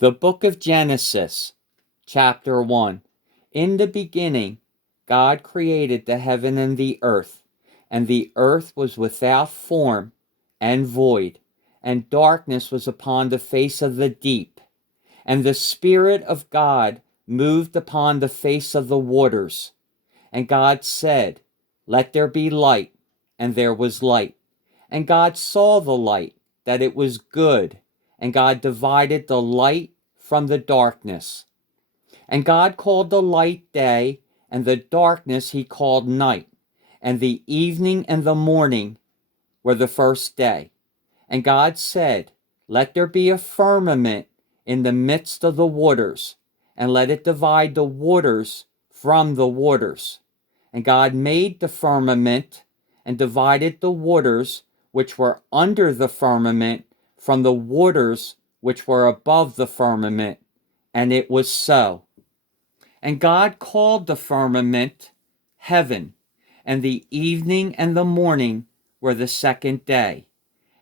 The book of Genesis, chapter 1. In the beginning, God created the heaven and the earth was without form and void, and darkness was upon the face of the deep. And the Spirit of God moved upon the face of the waters. And God said, "Let there be light," and there was light. And God saw the light, that it was good, and God divided the light from the darkness. And God called the light day, and the darkness he called night. And the evening and the morning were the first day. And God said, "Let there be a firmament in the midst of the waters, and let it divide the waters from the waters." And God made the firmament, and divided the waters which were under the firmament from the waters which were above the firmament. And it was so. And God called the firmament heaven, and the evening and the morning were the second day.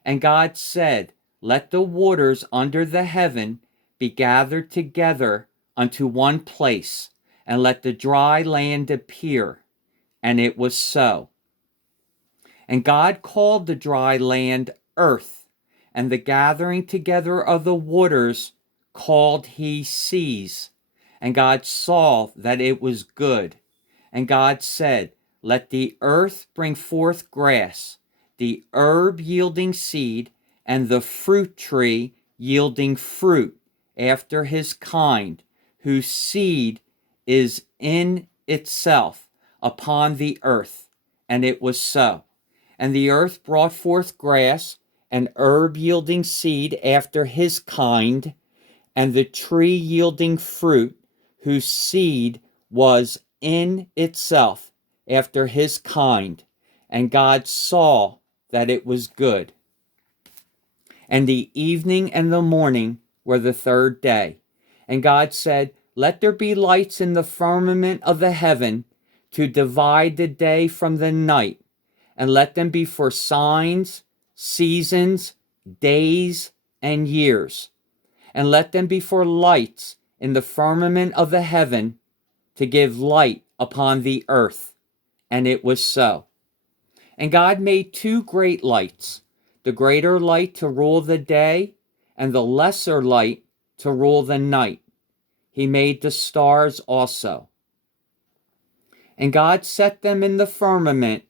And God said, "Let the waters under the heaven be gathered together unto one place, and let the dry land appear." And it was so. And God called the dry land earth, and the gathering together of the waters called he seas. And God saw that it was good. And God said, "Let the earth bring forth grass, the herb yielding seed, and the fruit tree yielding fruit after his kind, whose seed is in itself upon the earth." And it was so. And the earth brought forth grass, and herb yielding seed after his kind, and the tree yielding fruit, whose seed was in itself after his kind. And God saw that it was good. And the evening and the morning were the third day. And God said, "Let there be lights in the firmament of the heaven to divide the day from the night, and let them be for signs, seasons, days, and years. And let them be for lights in the firmament of the heaven to give light upon the earth." And it was so. And God made two great lights, the greater light to rule the day, and the lesser light to rule the night. He made the stars also. And God set them in the firmament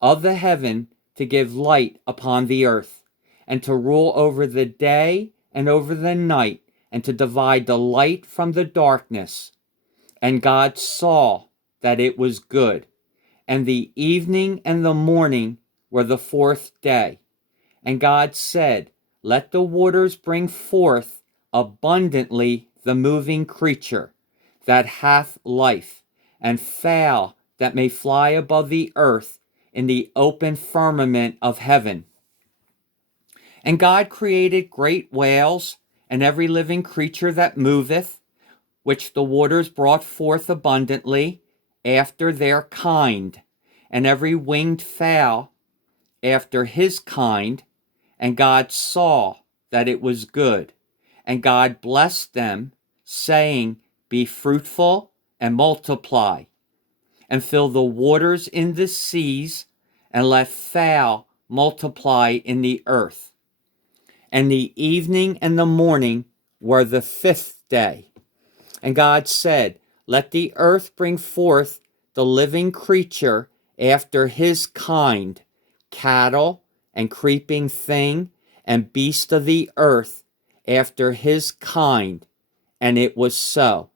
of the heaven to give light upon the earth, and to rule over the day and over the night, and to divide the light from the darkness. And God saw that it was good. And the evening and the morning were the fourth day. And God said, "Let the waters bring forth abundantly the moving creature that hath life, and fowl that may fly above the earth in the open firmament of heaven." And God created great whales, and every living creature that moveth, which the waters brought forth abundantly after their kind, and every winged fowl after his kind. And God saw that it was good. And God blessed them, saying, "Be fruitful and multiply, and fill the waters in the seas, and let fowl multiply in the earth." And the evening and the morning were the fifth day. And God said, "Let the earth bring forth the living creature after his kind, cattle and creeping thing, and beast of the earth after his kind." And it was so.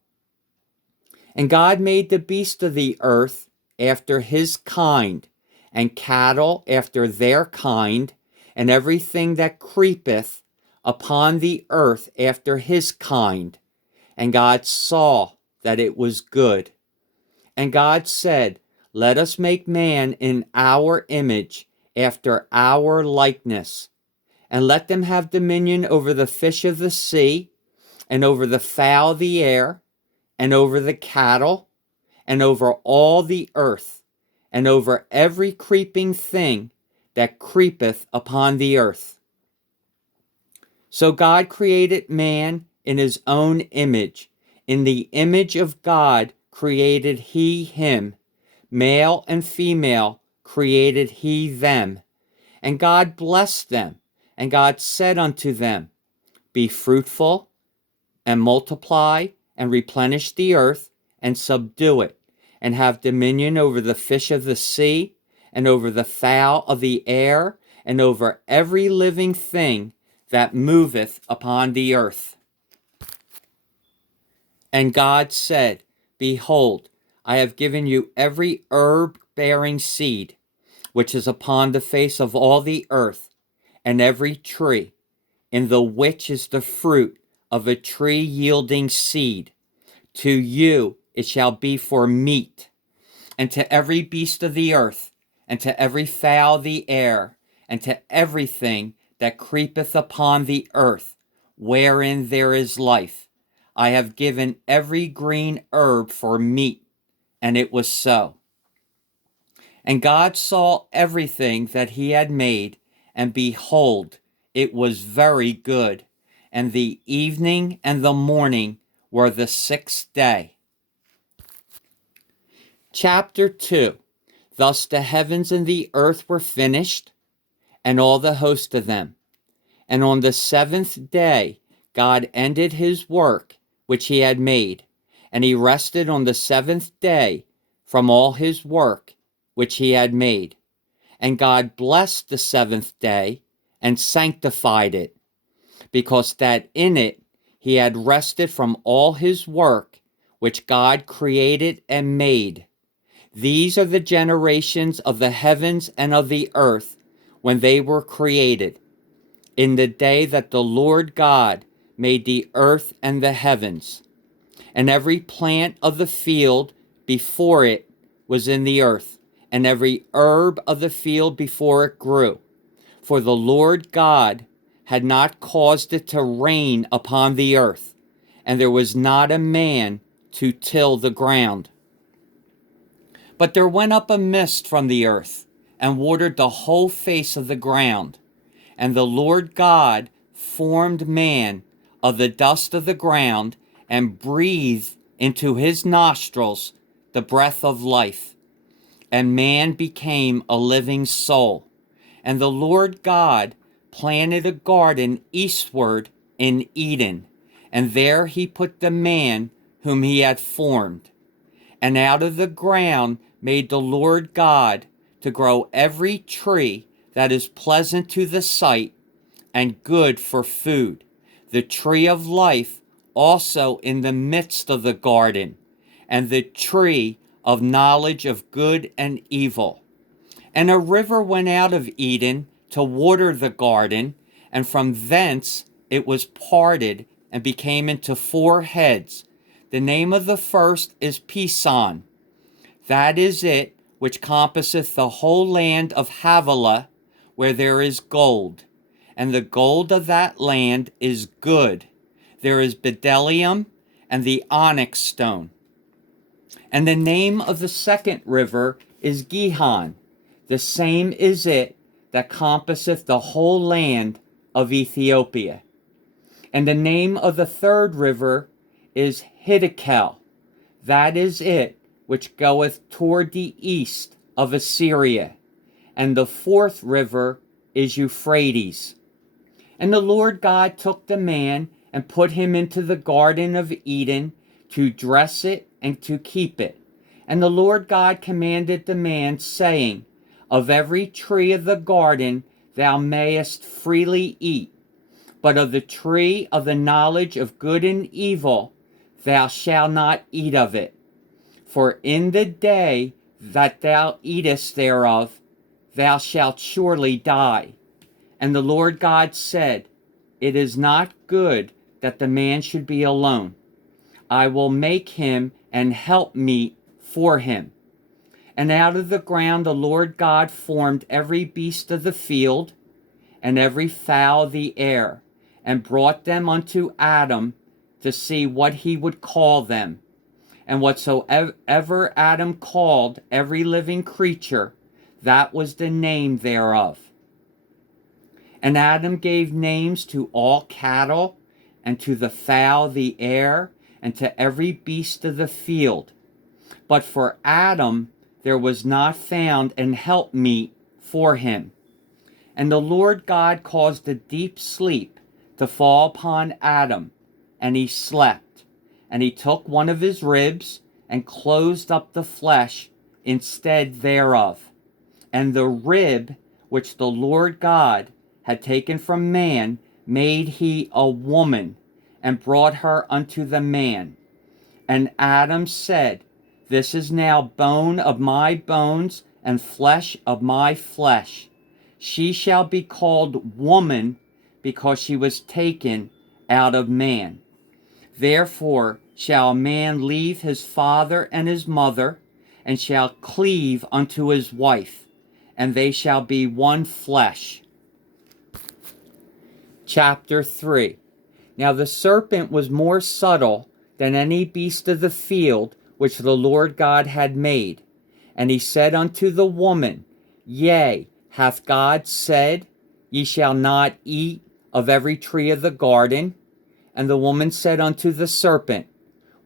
And God made the beast of the earth after his kind, and cattle after their kind, and everything that creepeth upon the earth after his kind. And God saw that it was good. And God said, "Let us make man in our image, after our likeness, and let them have dominion over the fish of the sea, and over the fowl of the air, and over the cattle, and over all the earth, and over every creeping thing that creepeth upon the earth." So God created man in his own image. In the image of God created he him. Male and female created he them. And God blessed them. And God said unto them, Be fruitful, and multiply, and replenish the earth, and subdue it, and have dominion over the fish of the sea, and over the fowl of the air, and over every living thing that moveth upon the earth. And God said, Behold, I have given you every herb-bearing seed, which is upon the face of all the earth, and every tree, in the which is the fruit of a tree yielding seed. To you it shall be for meat, and to every beast of the earth, and to every fowl of the air, and to everything that creepeth upon the earth, wherein there is life. I have given every green herb for meat. And it was so. And God saw everything that he had made, and behold, it was very good. And the evening and the morning were the sixth day. Chapter 2. Thus the heavens and the earth were finished, and all the host of them. And on the seventh day God ended his work which he had made, and he rested on the seventh day from all his work which he had made. And God blessed the seventh day and sanctified it, because that in it he had rested from all his work which God created and made. These are the generations of the heavens and of the earth when they were created, in the day that the Lord God made the earth and the heavens. And every plant of the field before it was in the earth, and every herb of the field before it grew. For the Lord God had not caused it to rain upon the earth, and there was not a man to till the ground. But there went up a mist from the earth, and watered the whole face of the ground. And the Lord God formed man of the dust of the ground, and breathed into his nostrils the breath of life. And man became a living soul. And the Lord God planted a garden eastward in Eden, and there he put the man whom he had formed. And out of the ground made the Lord God to grow every tree that is pleasant to the sight and good for food, the tree of life also in the midst of the garden, and the tree of knowledge of good and evil. And a river went out of Eden to water the garden, and from thence it was parted and became into four heads. The name of the first is Pison. That is it which compasseth the whole land of Havilah, where there is gold. And the gold of that land is good. There is bdellium and the onyx stone. And the name of the second river is Gihon. The same is it that compasseth the whole land of Ethiopia. And the name of the third river is Hiddekel. That is it which goeth toward the east of Assyria. And the fourth river is Euphrates. And the Lord God took the man and put him into the garden of Eden to dress it and to keep it. And the Lord God commanded the man, saying, Of every tree of the garden thou mayest freely eat, but of the tree of the knowledge of good and evil thou shalt not eat of it. For in the day that thou eatest thereof, thou shalt surely die. And the Lord God said, It is not good that the man should be alone. I will make him an helpmeet for him. And out of the ground the Lord God formed every beast of the field, and every fowl of the air, and brought them unto Adam to see what he would call them. And whatsoever Adam called every living creature, that was the name thereof. And Adam gave names to all cattle, and to the fowl of the air, and to every beast of the field. But for Adam there was not found an helpmeet for him. And the Lord God caused a deep sleep to fall upon Adam, and he slept. And he took one of his ribs, and closed up the flesh instead thereof. And the rib which the Lord God had taken from man made he a woman, and brought her unto the man. And Adam said, This is now bone of my bones, and flesh of my flesh. She shall be called woman, because she was taken out of man. Therefore shall a man leave his father and his mother, and shall cleave unto his wife, and they shall be one flesh. Chapter 3. Now the serpent was more subtle than any beast of the field which the Lord God had made. And he said unto the woman, Yea, hath God said, Ye shall not eat of every tree of the garden? And the woman said unto the serpent,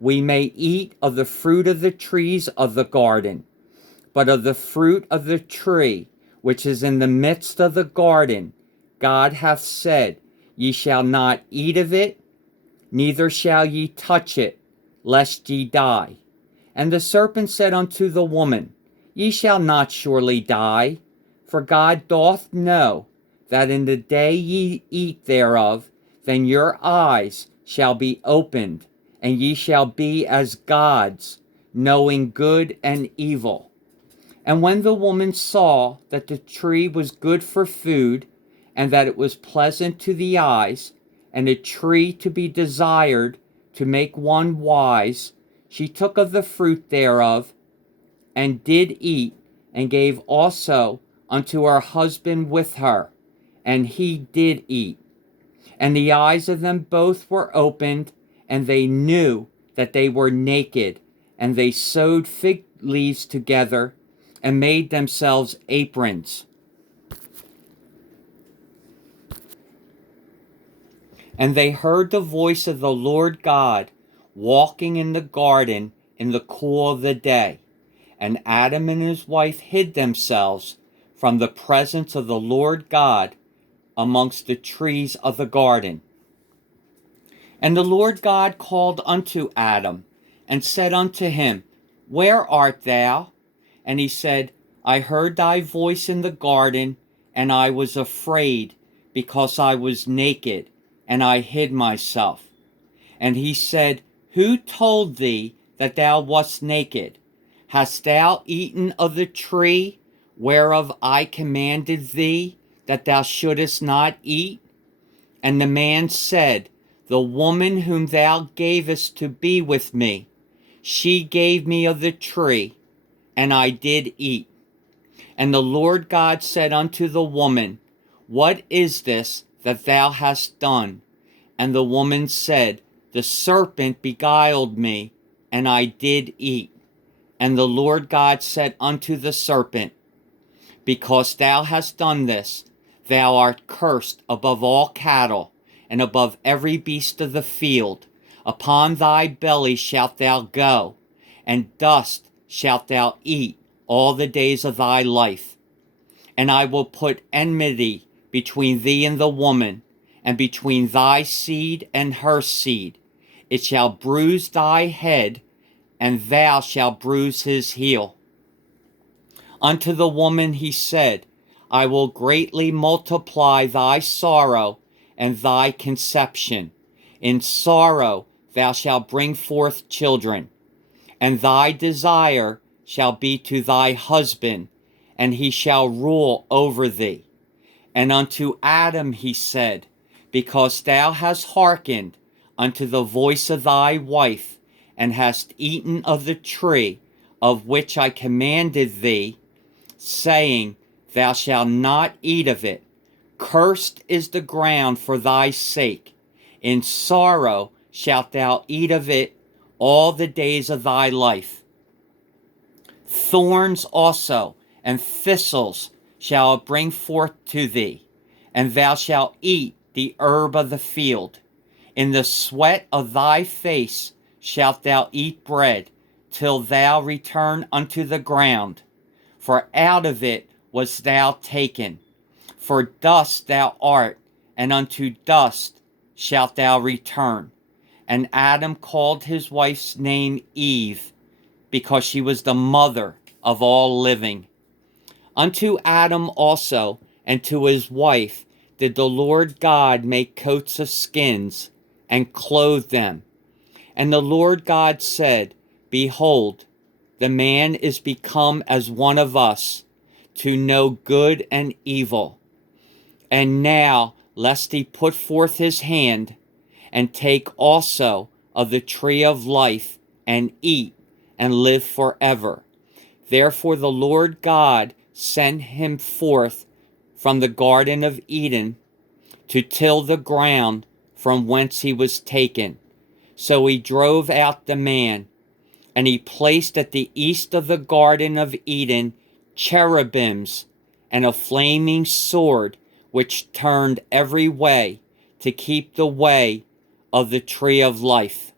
We may eat of the fruit of the trees of the garden, but of the fruit of the tree which is in the midst of the garden, God hath said, Ye shall not eat of it, neither shall ye touch it, lest ye die. And the serpent said unto the woman, Ye shall not surely die, for God doth know that in the day ye eat thereof, then your eyes shall be opened, and ye shall be as gods, knowing good and evil. And when the woman saw that the tree was good for food, and that it was pleasant to the eyes, and a tree to be desired to make one wise, she took of the fruit thereof, and did eat, and gave also unto her husband with her, and he did eat. And the eyes of them both were opened, and they knew that they were naked, and they sewed fig leaves together, and made themselves aprons. And they heard the voice of the Lord God walking in the garden in the cool of the day. And Adam and his wife hid themselves from the presence of the Lord God amongst the trees of the garden. And the Lord God called unto Adam, and said unto him, Where art thou? And he said, I heard thy voice in the garden, and I was afraid, because I was naked, and I hid myself. And he said, Who told thee that thou wast naked? Hast thou eaten of the tree whereof I commanded thee that thou shouldest not eat? And the man said, The woman whom thou gavest to be with me, she gave me of the tree, and I did eat. And the Lord God said unto the woman, What is this that thou hast done? And the woman said, The serpent beguiled me, and I did eat. And the Lord God said unto the serpent, Because thou hast done this, thou art cursed above all cattle, and above every beast of the field. Upon thy belly shalt thou go, and dust shalt thou eat all the days of thy life. And I will put enmity between thee and the woman, and between thy seed and her seed. It shall bruise thy head, and thou shalt bruise his heel. Unto the woman he said, I will greatly multiply thy sorrow and thy conception. In sorrow thou shalt bring forth children, and thy desire shall be to thy husband, and he shall rule over thee. And unto Adam he said, Because thou hast hearkened unto the voice of thy wife, and hast eaten of the tree of which I commanded thee, saying, Thou shalt not eat of it. Cursed is the ground for thy sake. In sorrow shalt thou eat of it all the days of thy life. Thorns also and thistles shall it bring forth to thee, and thou shalt eat the herb of the field. In the sweat of thy face shalt thou eat bread, till thou return unto the ground. For out of it wast thou taken. For dust thou art, and unto dust shalt thou return. And Adam called his wife's name Eve, because she was the mother of all living. Unto Adam also and to his wife did the Lord God make coats of skins, and clothe them. And the Lord God said, Behold, the man is become as one of us, to know good and evil. And now, lest he put forth his hand, and take also of the tree of life, and eat, and live forever. Therefore the Lord God sent him forth from the Garden of Eden to till the ground from whence he was taken. So he drove out the man, and he placed at the east of the Garden of Eden cherubims and a flaming sword, which turned every way to keep the way of the tree of life.